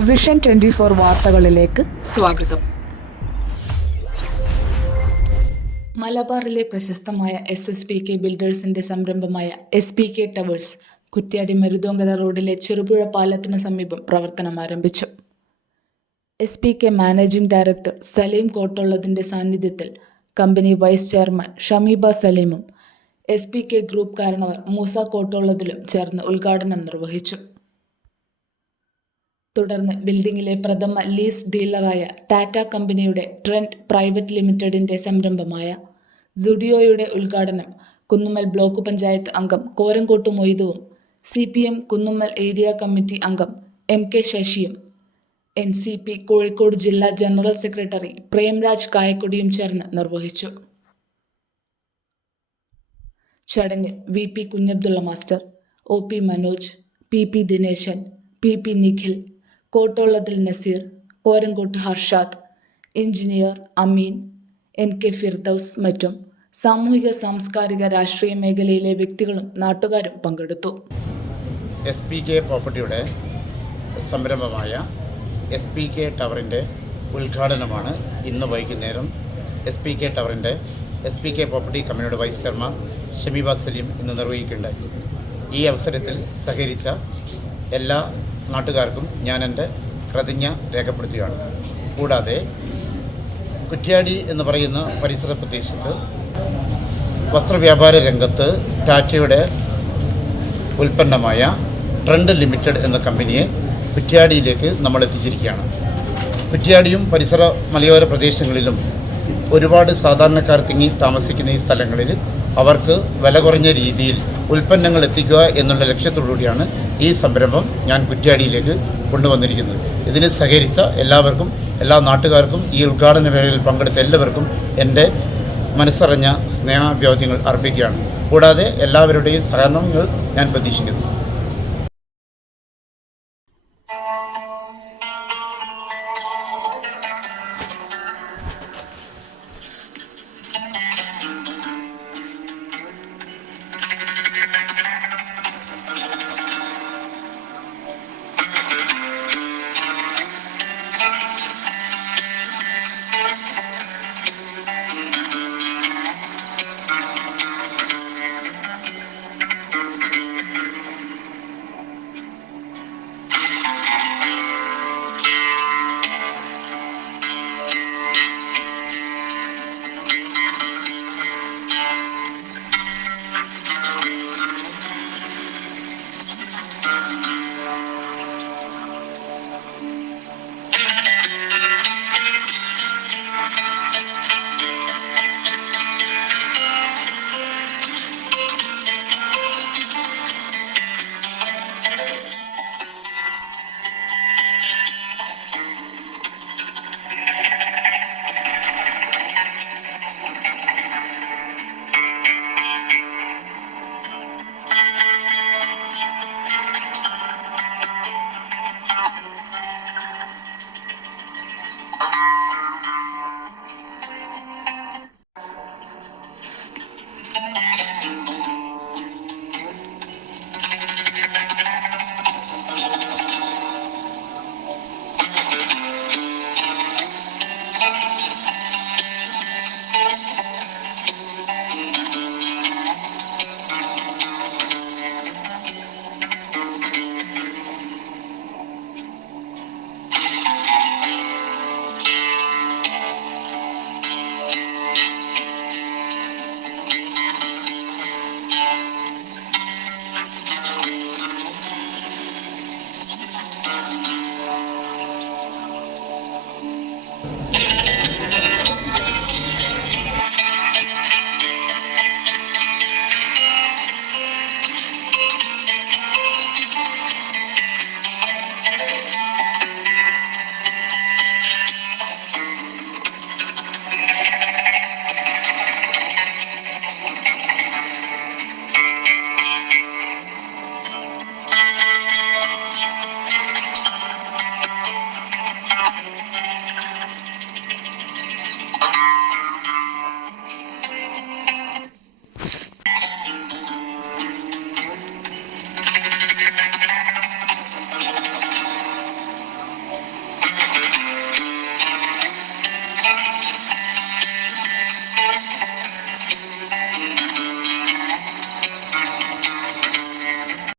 Vision 24 വാർത്തകളിലേക്ക് സ്വാഗതം. മലബാറിലെ പ്രശസ്തമായ SSPK ബിൽഡേഴ്സിന്റെ സംരംഭമായ SPK ടവേഴ്സ് കുറ്റ്യാടി മരുതോങ്കര റോഡിലെ ചെറുപുഴ പാലത്തിന് സമീപം പ്രവർത്തനം ആരംഭിച്ചു. SPK മാനേജിംഗ് ഡയറക്ടർ സലീം കോട്ടുള്ളതിന്റെ സാന്നിധ്യത്തിൽ കമ്പനി വൈസ് ചെയർമാൻ ഷമീബ സലീമും SPK ഗ്രൂപ്പ് കാരണവർ മൂസ കോട്ടുള്ളതിലും ചേർന്ന് ഉദ്ഘാടനം നിർവഹിച്ചു. തുടർന്ന് ബിൽഡിംഗിലെ പ്രഥമ ലീസ് ഡീലറായ ടാറ്റ കമ്പനിയുടെ ട്രെൻഡ് പ്രൈവറ്റ് ലിമിറ്റഡിന്റെ സംരംഭമായ സുഡിയോയുടെ ഉദ്ഘാടനം കുന്നുമ്മൽ ബ്ലോക്ക് പഞ്ചായത്ത് അംഗം കോരങ്കോട്ട് മൊയ്തുവും CPM കുന്നുമ്മൽ ഏരിയ കമ്മിറ്റി അംഗം MK ശശിയും NCP കോഴിക്കോട് ജില്ലാ ജനറൽ സെക്രട്ടറി പ്രേംരാജ് കായക്കൊടിയും ചേർന്ന് നിർവഹിച്ചു. ചടങ്ങിൽ VP Kunhabdulla master, OP Manoj, PP Dineshan, PP Nikhil, Kottollathil Naseer, Korangott Harshad, engineer Ameen, NK Firdous മറ്റും സാമൂഹിക സാംസ്കാരിക രാഷ്ട്രീയ മേഖലയിലെ വ്യക്തികളും നാട്ടുകാരും പങ്കെടുത്തു. SPK പ്രോപ്പർട്ടിയുടെ സംരംഭമായ SPK ടവറിൻ്റെ ഉദ്ഘാടനമാണ് ഇന്ന് വൈകുന്നേരം SPK ടവറിൻ്റെ SPK പ്രോപ്പർട്ടി കമ്പനിയുടെ വൈസ് ചെയർമാൻ ഷമീബ സലീം ഇന്ന് നിർവഹിക്കുകയുണ്ടായി. ഈ അവസരത്തിൽ സഹകരിച്ച എല്ലാ നാട്ടുകാർക്കും ഞാൻ എൻ്റെ കൃതജ്ഞ രേഖപ്പെടുത്തുകയാണ്. കൂടാതെ കുറ്റ്യാടി എന്ന് പറയുന്ന പരിസര പ്രദേശത്ത് വസ്ത്രവ്യാപാര രംഗത്ത് ടാറ്റയുടെ ഉൽപ്പന്നമായ ട്രെൻഡ് ലിമിറ്റഡ് എന്ന കമ്പനിയെ കുറ്റ്യാടിയിലേക്ക് നമ്മൾ എത്തിച്ചിരിക്കുകയാണ്. കുറ്റ്യാടിയും പരിസര മലയോര പ്രദേശങ്ങളിലും ഒരുപാട് സാധാരണക്കാർ തിങ്ങി താമസിക്കുന്ന ഈ സ്ഥലങ്ങളിൽ അവർക്ക് വില കുറഞ്ഞ രീതിയിൽ ഉൽപ്പന്നങ്ങൾ എത്തിക്കുക എന്നുള്ള ലക്ഷ്യത്തോടുകൂടിയാണ് ഈ സംരംഭം ഞാൻ കുറ്റ്യാടിയിലേക്ക് കൊണ്ടുവന്നിരിക്കുന്നത്. ഇതിന് സഹകരിച്ച എല്ലാവർക്കും, എല്ലാ നാട്ടുകാർക്കും, ഈ ഉദ്ഘാടന വേളയിൽ പങ്കെടുത്ത എല്ലാവർക്കും എൻ്റെ മനസ്സറിഞ്ഞ സ്നേഹാഭ്യർത്ഥനകൾ അർപ്പിക്കുകയാണ്. കൂടാതെ എല്ലാവരുടെയും സഹകരണങ്ങൾ ഞാൻ പ്രതീക്ഷിക്കുന്നു.